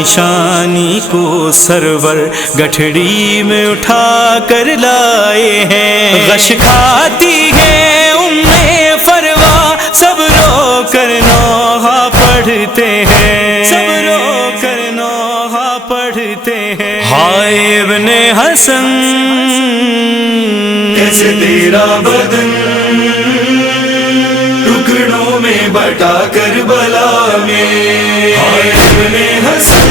نشانی کو سرور گٹھڑی میں اٹھا کر لائے ہیں. غش کھاتی ہے فروا سب رو کر نوحہ پڑھتے ہیں, سب رو کر نوحہ پڑھتے ہیں. ہائے ابن حسن کیسے تیرا بدن ٹکڑوں میں بٹا کربلا میں. ہائے ابن حسن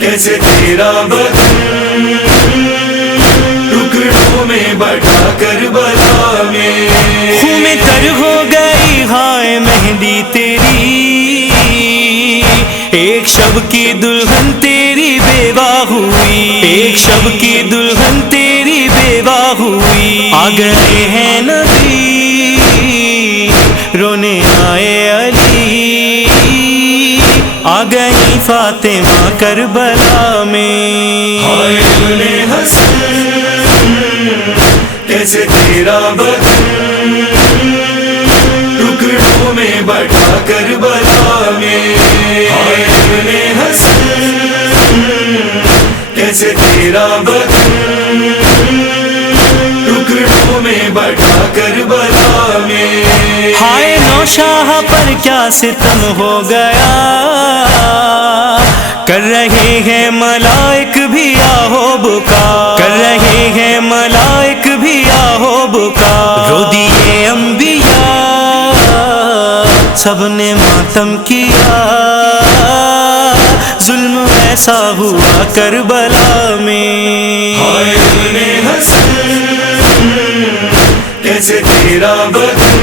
کیسے تیرا بدن ٹکڑوں میں بٹا کربلا میں. خون میں تر ہو گئی ہائے مہندی تیری, ایک شب کی دلہن تیری بیوہ ہوئی, ایک شب کی دلہن تیری بیوہ ہوئی. آ گئے ہیں نبی رونے آئے علی, آ گئی فاطمہ کربلا میں. ہائے ابن حسن کیسے تیرا بدن ٹکڑوں میں بٹا کربلا میں. ہائے ابن حسن کیسے تیرا بدن ٹکڑوں میں بٹا کربلا میں. ہائے نوشاہ پر کیا ستم ہو گیا, کر رہے ہیں ملائک بھی آہو بکا, کر رہے ہیں ملائک بھی آہو بکا. رو دیے انبیاء سب نے ماتم کیا, ظلم ایسا ہوا کربلا میں. ہائے ابن حسن کیسے تیرا بدن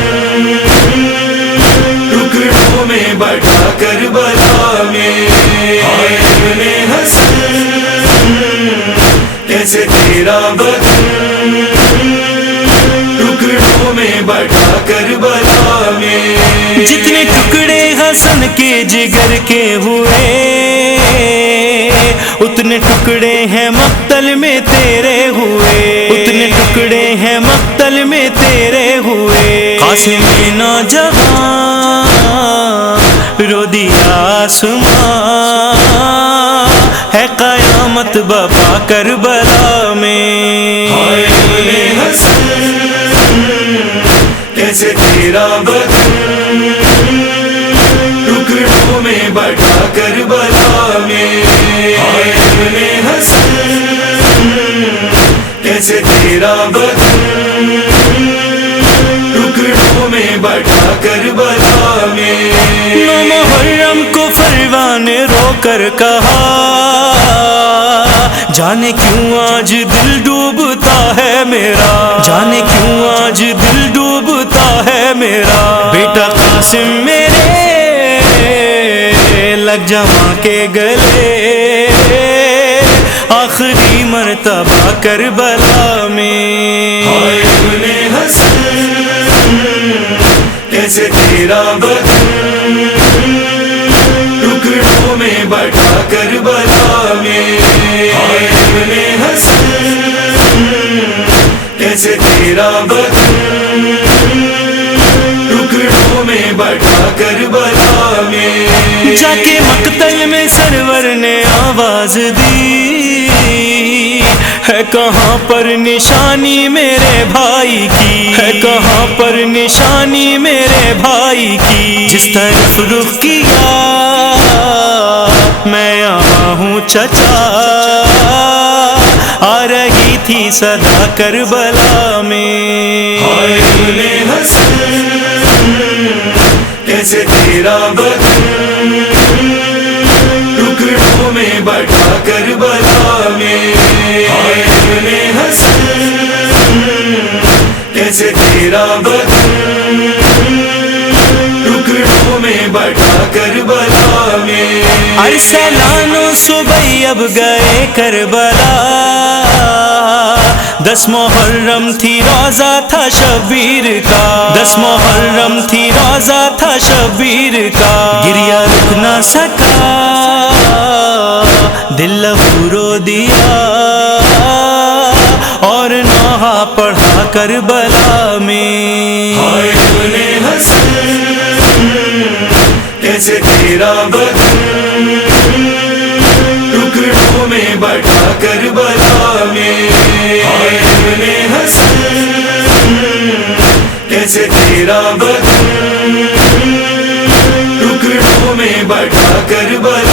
ٹکڑوں میں بٹا کربلا میں. ہائے ابن حسن کیسے تیرا بدن ٹکڑوں میں بٹا کربلا میں. جتنے ٹکڑے حسن کے جگر کے ہوئے, اتنے ٹکڑے ہیں مقتل میں تیرے ہوئے, اتنے ٹکڑے ہیں مقتل میں تیرے ہوئے. قاسم نوجوان رو دیا آسمان, ہے قیامت بپا کربلا میں. ہائے ابن حسن کیسے تیرا بدن ٹکڑوں میں بٹا کربلا میں. ہائے ابن حسن کیسے تیرا بدن ٹکڑوں میں بٹا کربلا میں. نو محرم کو فروا نے رو کر کہا, جانے کیوں آج دل ڈوبتا ہے میرا, جانے کیوں آج دل ڈوبتا ہے میرا. بیٹا قاسم میرے لگ جا ماں کے گلے, آخری مرتبہ کربلا میں. ہائے ابن حسن کیسے تیرا بدن ٹکڑوں میں بٹا کربلا میں. ہائے ابن حسن کیسے تیرا بدن ٹکڑوں میں بٹا کربلا میں. جا کے مقتل میں سرور نے آواز دی, ہے کہاں پر نشانی میرے بھائی کی, ہے کہاں پر نشانی میرے بھائی کی. جس طرف رخ کیا میں یہاں ہوں چچا, آ رہی تھی صدا کربلا میں. ہائے ابن حسن کیسے تیرا بدن ٹکڑوں میں بٹا کربلا میں. ہائے ابن حسن کیسے تیرا بدن ٹکڑوں میں بٹا کربلا میں. ارسلان و سبی اب گئے کربلا, 10 محرم تھی روزہ تھا شبیر کا, 10 محرم تھی روزہ تھا شبیر کا. گریا رک نہ سکا دل لہو رو دیا, اور نوحہ پڑھا کربلا میں. ہائے ابن حسن کیسے تیرا بدن بٹا کربلا میں ہائے ابن حسن کیسے تیرا بدن ٹکڑوں میں بٹا کربلا